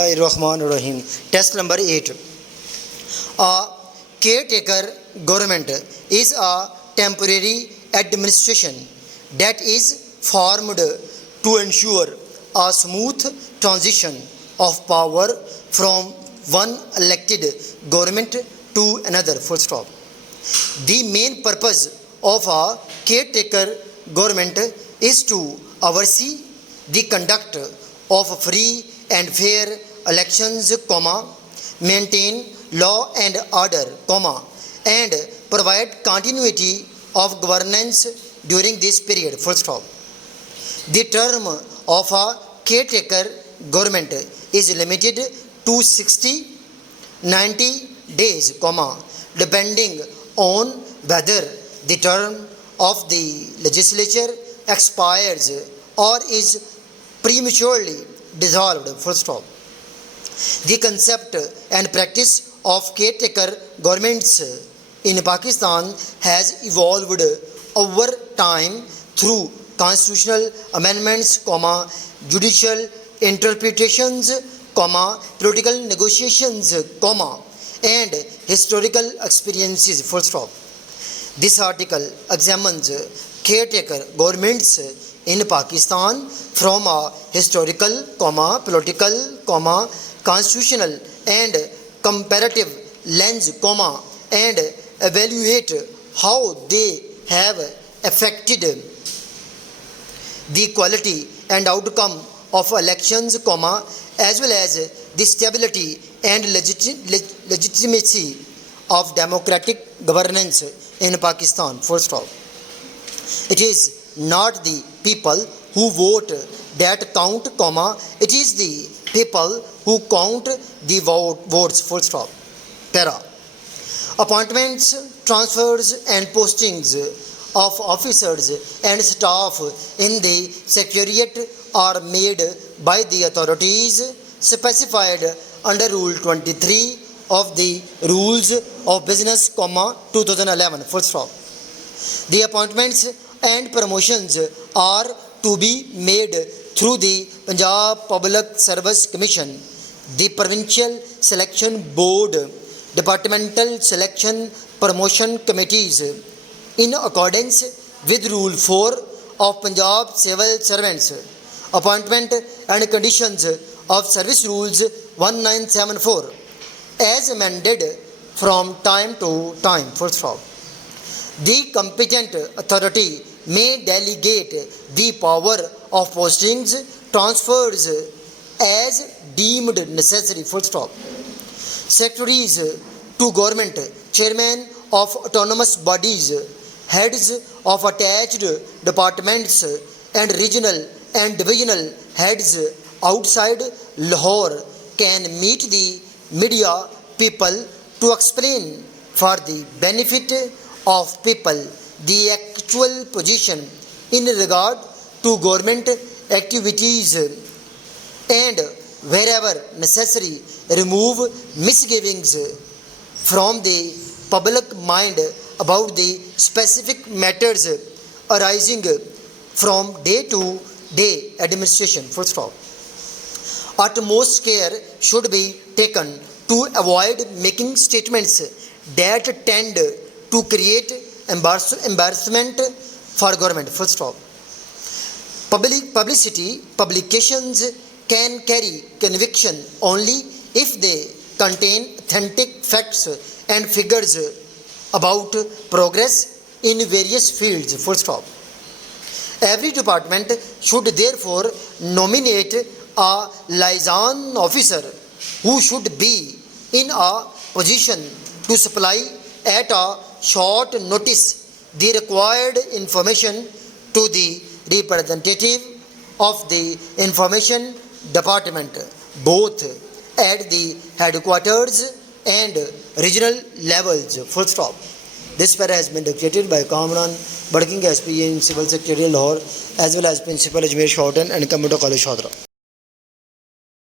Rahim. Test number 8. A caretaker government is a temporary administration that is formed to ensure a smooth transition of power from one elected government to another. Full stop. The main purpose of a caretaker government is to oversee the conduct of free and fair elections, maintain law and order, and provide continuity of governance during this period. Full stop. The term of a caretaker government is limited to 60, 90 days, depending on whether the term of the legislature expires or is prematurely dissolved. Full stop. The concept and practice of caretaker governments in Pakistan has evolved over time through constitutional amendments, judicial interpretations, political negotiations, and historical experiences. Full stop. This article examines caretaker governments in Pakistan from a historical, political, constitutional and comparative lens, and evaluate how they have affected the quality and outcome of elections, as well as the stability and legitimacy of democratic governance in Pakistan. Full stop. It is not the people who vote that count, it is the people who count the votes. Full stop. Para. Appointments, transfers and postings of officers and staff in the secretariat are made by the authorities specified under Rule 23 of the Rules of Business, 2011. Full stop. The appointments and promotions are to be made through the Punjab Public Service Commission, the Provincial Selection Board, Departmental Selection Promotion Committees, in accordance with Rule 4 of Punjab Civil Servants Appointment and Conditions of Service Rules 1974, as amended from time to time. Full stop. The competent authority may delegate the power of postings, transfers as deemed necessary. Full stop. Secretaries to government, chairman of autonomous bodies, heads of attached departments and regional and divisional heads outside Lahore can meet the media people to explain for the benefit of people the actual position in regard to government activities, and wherever necessary remove misgivings from the public mind about the specific matters arising from day-to-day administration. Full stop. Utmost care should be taken to avoid making statements that tend to create embarrassment for government. Full stop. Publications can carry conviction only if they contain authentic facts and figures about progress in various fields. Full stop. Every department should therefore nominate a liaison officer who should be in a position to supply at a short notice the required information to the representative of the information department, both at the headquarters and regional levels. Full stop. This para has been dictated by Kamran, working as PA in Civil Secretariat Lahore, as well as Principal Ajmer Shorten and Computer College Shodra.